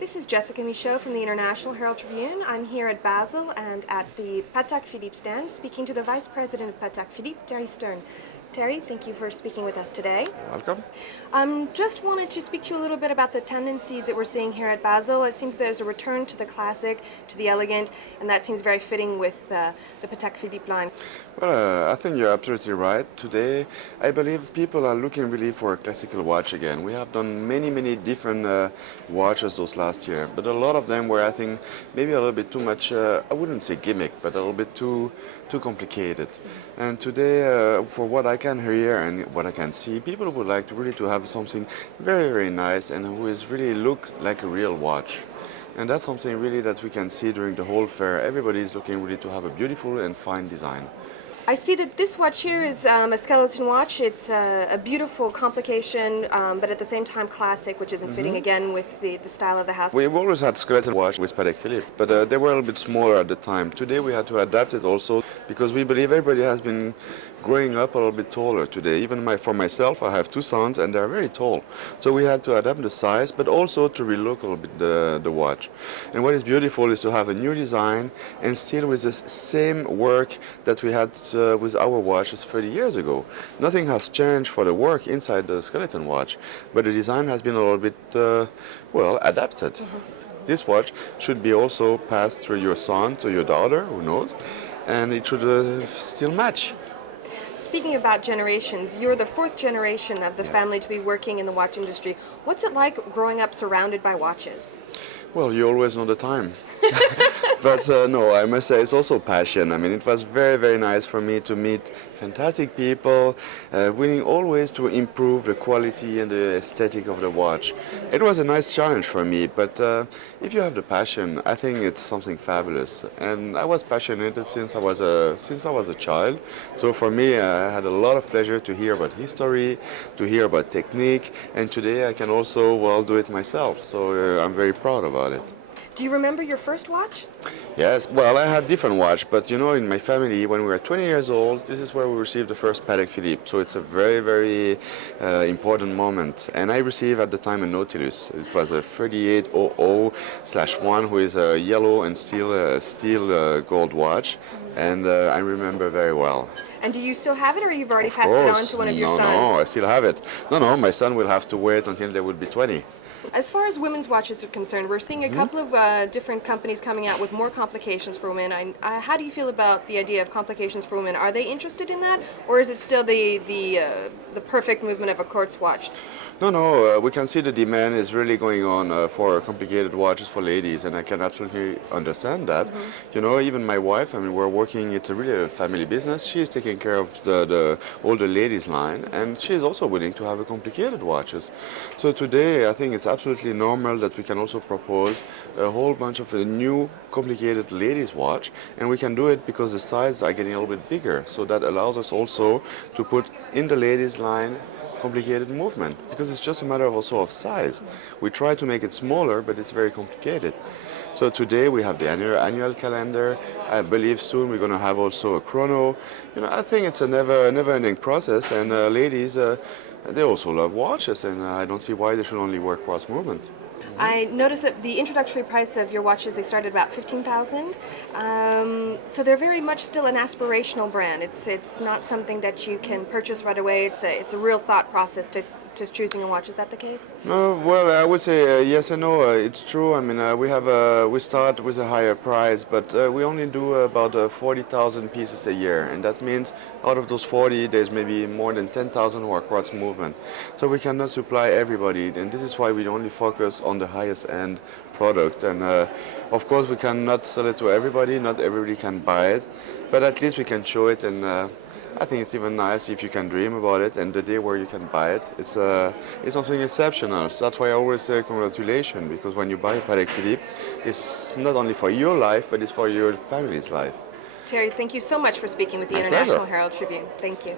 This is Jessica Michault from the International Herald Tribune. I'm here at Basel and at the Patek Philippe stand speaking to the Vice President of Patek Philippe, Thierry Stern. Terry, thank you for speaking with us today. Welcome. Just wanted to speak to you a little bit about the tendencies that we're seeing here at Basel. It seems there's a return to the classic, to the elegant, and that seems very fitting with the Patek Philippe line. Well, I think you're absolutely right. Today, I believe people are looking really for a classical watch again. We have done many different watches those last year, but a lot of them were, I think, maybe a little bit too much, I wouldn't say gimmick, but a little bit too complicated. And today, for what I can hear and what I can see, people would like to really to have something very nice and who is really look like a real watch. And that's something really that we can see during the whole fair. Everybody is looking really to have a beautiful and fine design. I see that this watch here is a skeleton watch. It's a beautiful complication, but at the same time classic, which isn't fitting again with the style of the house. We've always had skeleton watch with Patek Philippe, but they were a little bit smaller at the time. Today we had to adapt it also because we believe everybody has been growing up a little bit taller today. Even for myself, I have two sons and they're very tall. So we had to adapt the size, but also to relook a little bit the watch. And what is beautiful is to have a new design and still with the same work that we had with our watches 30 years ago. Nothing has changed for the work inside the skeleton watch, but the design has been a little bit, adapted. This watch should be also passed through your son, to your daughter, who knows, and it should still match. Speaking about generations, you're the fourth generation of the family to be working in the watch industry. What's it like growing up surrounded by watches? Well, you always know the time. But no, I must say it's also passion. I mean, it was very nice for me to meet fantastic people, willing always to improve the quality and the aesthetic of the watch. It was a nice challenge for me, but if you have the passion, I think it's something fabulous. And I was passionate since I was a child. So for me, I had a lot of pleasure to hear about history, to hear about technique, and today I can also, do it myself. So I'm very proud about it. Do you remember your first watch? Yes, well, I had different watch, but in my family, when we were 20 years old, this is where we received the first Patek Philippe. So it's a very important moment. And I received at the time a Nautilus. It was a 3800/1, who is a yellow and steel gold watch. And I remember very well. And do you still have it, or you've already passed it on to one of your sons? No, I still have it. No, my son will have to wait until they will be 20. As far as women's watches are concerned, we're seeing a couple of different companies coming out with more complications for women. How do you feel about the idea of complications for women? Are they interested in that, or is it still the perfect movement of a quartz watch? No, we can see the demand is really going on for complicated watches for ladies, and I can absolutely understand that. Even my wife, we're working, it's really a family business. She's taking care of the older ladies line, and she's also willing to have a complicated watches. So today, I think it's absolutely normal that we can also propose a whole bunch of a new complicated ladies watch, and we can do it because the sizes are getting a little bit bigger. So that allows us also to put in the ladies line complicated movement, because it's just a matter of also of size. We try to make it smaller, but it's very complicated. So today we have the annual calendar. I believe soon we're going to have also a chrono. I think it's a never-ending process, and ladies, they also love watches, and I don't see why they should only wear cross movement. I noticed that the introductory price of your watches, they start at about $15,000. So they're very much still an aspirational brand. It's not something that you can purchase right away. It's a real thought process to choosing a watch. Is that the case? Well, I would say yes and no. It's true. We start with a higher price, but we only do about 40,000 pieces a year, and that means out of those 40, there's maybe more than 10,000 who are quartz movement. So we cannot supply everybody, and this is why we only focus on the highest end product. And of course, we cannot sell it to everybody. Not everybody can buy it, but at least we can show it. And I think it's even nice if you can dream about it, and the day where you can buy it, it's something exceptional. So that's why I always say congratulations, because when you buy a Patek Philippe, it's not only for your life, but it's for your family's life. Terry, thank you so much for speaking with the My International pleasure. Herald Tribune. Thank you.